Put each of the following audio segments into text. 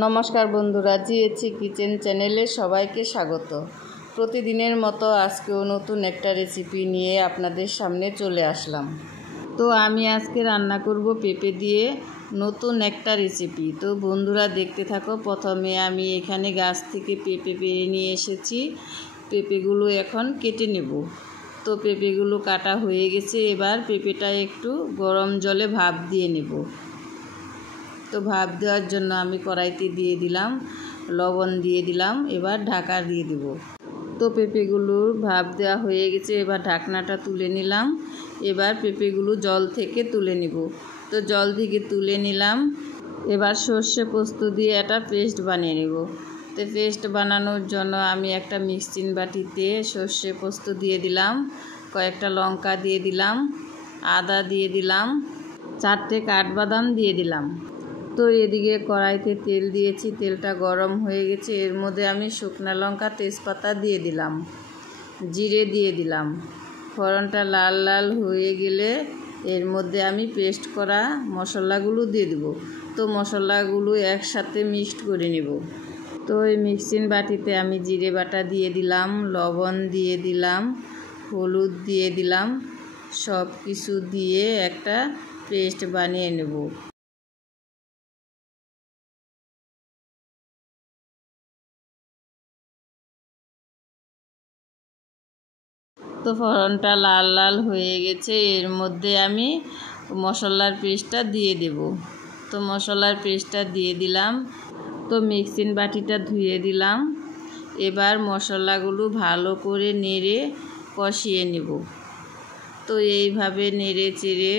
নমস্কার বন্ধুরা, জিএচি কিচেন চ্যানেলে সবাইকে স্বাগত। প্রতিদিনের মতো আজকেও নতুন একটা রেসিপি নিয়ে আপনাদের সামনে চলে আসলাম। তো আমি আজকে রান্না করব পেঁপে দিয়ে নতুন একটা রেসিপি। তো বন্ধুরা দেখতে থাকো। প্রথমে আমি এখানে গাছ থেকে পেঁপে পেড়ে নিয়ে এসেছি। পেঁপেগুলো এখন কেটে নেব। তো পেঁপেগুলো কাটা হয়ে গেছে। এবার পেঁপেটা একটু গরম জলে ভাপ দিয়ে নেব। তো ভাপ দেওয়ার জন্য আমি কড়াইতে দিয়ে দিলাম, লবণ দিয়ে দিলাম। এবার ঢাকা দিয়ে দেব। তো পেঁপেগুলোর ভাপ দেওয়া হয়ে গেছে। এবার ঢাকনাটা তুলে নিলাম। এবার পেঁপেগুলো জল থেকে তুলে নেব। তো জল থেকে তুলে নিলাম। এবার সর্ষে পোস্ত দিয়ে একটা পেস্ট বানিয়ে নেব। তো পেস্ট বানানোর জন্য আমি একটা মিক্সিং বাটিতে সর্ষে পোস্ত দিয়ে দিলাম, কয়েকটা লঙ্কা দিয়ে দিলাম, আদা দিয়ে দিলাম, 4টে কাঠবাদাম দিয়ে দিলাম। তো এদিকে কড়াইতে তেল দিয়েছি, তেলটা গরম হয়ে গেছে। এর মধ্যে আমি শুকনো লঙ্কা, তেজপাতা দিয়ে দিলাম, জিরে দিয়ে দিলাম। ফোড়নটা লাল লাল হয়ে গেলে এর মধ্যে আমি পেস্ট করা মশলাগুলো দিয়ে দেব। তো মশলাগুলো একসাথে মিক্সড করে নেব। তো এই মিক্সিং বাটিতে আমি জিরে বাটা দিয়ে দিলাম, লবণ দিয়ে দিলাম, হলুদ দিয়ে দিলাম। সব কিছু দিয়ে একটা পেস্ট বানিয়ে নেব। তো ফোড়নটা লাল লাল হয়ে গেছে। এর মধ্যে আমি মশলার পেস্টটা দিয়ে দেব। তো মশলার পেস্টটা দিয়ে দিলাম। তো মিক্সিং বাটিটা ধুয়ে দিলাম। এবার মশলাগুলো ভালো করে নেড়ে কষিয়ে নেব। তো এইভাবে নেড়ে চেড়ে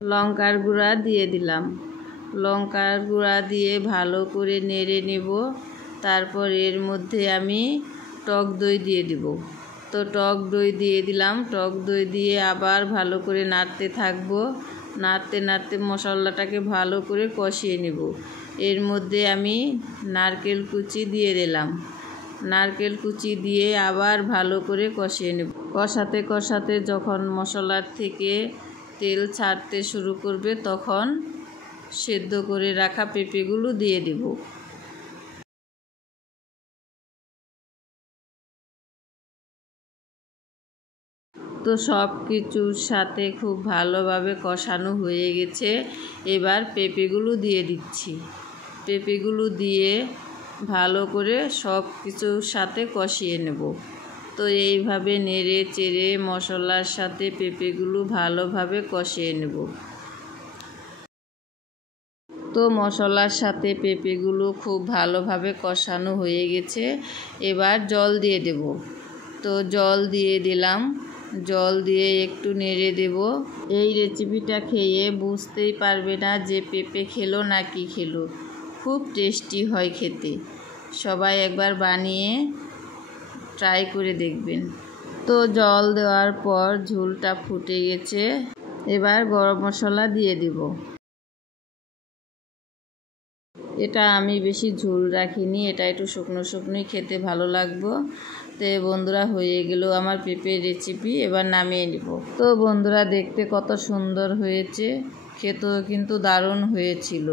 লঙ্কার গুঁড়া দিয়ে দিলাম। লঙ্কার গুঁড়া দিয়ে ভালো করে নেড়ে নেব। তারপর এর মধ্যে আমি টক দই দিয়ে দেব। তো টক দই দিয়ে দিলাম। টক দই দিয়ে আবার ভালো করে নাড়তে থাকবো। নাড়তে নাড়তে মশলাটাকে ভালো করে কষিয়ে নেব। এর মধ্যে আমি নারকেল কুচি দিয়ে দিলাম। নারকেল কুচি দিয়ে আবার ভালো করে কষিয়ে নেব। কষাতে কষাতে যখন মশলার থেকে তেল ছাড়তে শুরু করবে তখন সেদ্ধ করে রাখা পেঁপেগুলো দিয়ে দেব। তো সব কিছুর সাথে খুব ভালোভাবে কষানো হয়ে গেছে। এবার পেঁপেগুলো দিয়ে দিচ্ছি। পেঁপেগুলো দিয়ে ভালো করে সব কিছুর সাথে কষিয়ে নেব। তো এইভাবে নেড়ে চেড়ে মশলার সাথে পেঁপেগুলো ভালোভাবে কষিয়ে নেব। তো মশলার সাথে পেঁপেগুলো খুব ভালোভাবে কষানো হয়ে গেছে। এবার জল দিয়ে দেব। তো জল দিয়ে দিলাম। জল দিয়ে একটু নেড়ে দেব। এই রেসিপিটা খেয়ে বুঝতেই পারবে না যে পেঁপে খেলো না কি খেলো। খুব টেস্টি হয় খেতে। সবাই একবার বানিয়ে ট্রাই করে দেখবেন। তো জল দেওয়ার পর ঝোলটা ফুটে গেছে। এবার গরম মশলা দিয়ে দেব। এটা আমি বেশি ঝোল রাখিনি, এটা একটু শুকনো শুকনোই খেতে ভালো লাগবে। তো বন্ধুরা, হয়ে গেল আমার পেঁপের রেসিপি। এবার নামিয়ে নেব। তো বন্ধুরা, দেখতে কত সুন্দর হয়েছে, খেতেও কিন্তু দারুণ হয়েছিল।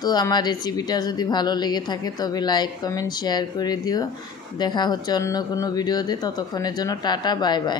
তো আমার রেসিপিটা যদি ভালো লেগে থাকে তবে লাইক, কমেন্ট, শেয়ার করে দিও। দেখা হচ্ছে অন্য কোনো ভিডিওতে। ততক্ষণের জন্য টাটা, বাই বাই।